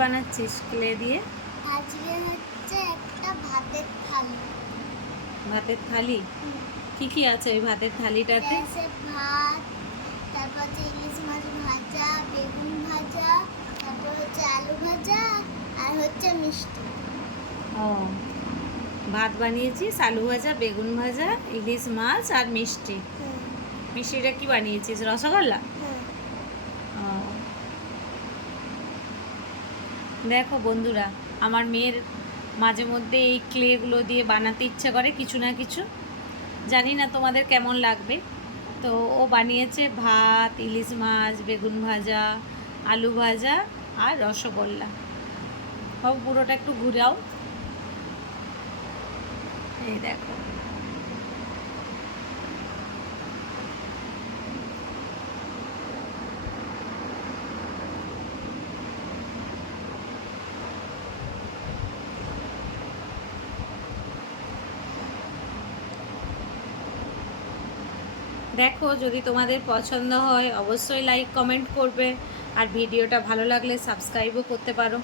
বানাচ্ছিস clay দিয়ে? আজকে হচ্ছে একটা ভাতের থালি। ভাতের থালি? কি কি আছে ওই ভাতের থালিটাতে? ভাত তারপর হচ্ছে ইলিশ মাছ ভাজা বেগুন ভাজা তারপর হচ্ছে আলু ভাজা আর হচ্ছে মিষ্টি। ও ভাত বানিয়েছিস আলু ভাজা বেগুন ভাজা ইলিশ মাছ আর মিষ্টি। মিষ্টিটা কি বানিয়েছিস রসগোল্লা? ও। দেখো বন্ধুরা, আমার মেয়ের মাঝে মধ্যে এই ক্লেগুলো দিয়ে বানাতে ইচ্ছে করে কিছু না কিছু। জানি না তোমাদের কেমন লাগবে। তো ও বানিয়েছে ভাত, ইলিশ মাছ, বেগুন ভাজা, আলু ভাজা আর রসগোল্লা। হোক পুরোটা একটু ঘুরাও। এই দেখো। দেখো, যদি তোমাদের পছন্দ হয়, অবশ্যই লাইক কমেন্ট করবে। আর ভিডিওটা ভালো লাগলে সাবস্ক্রাইবও করতে পারো।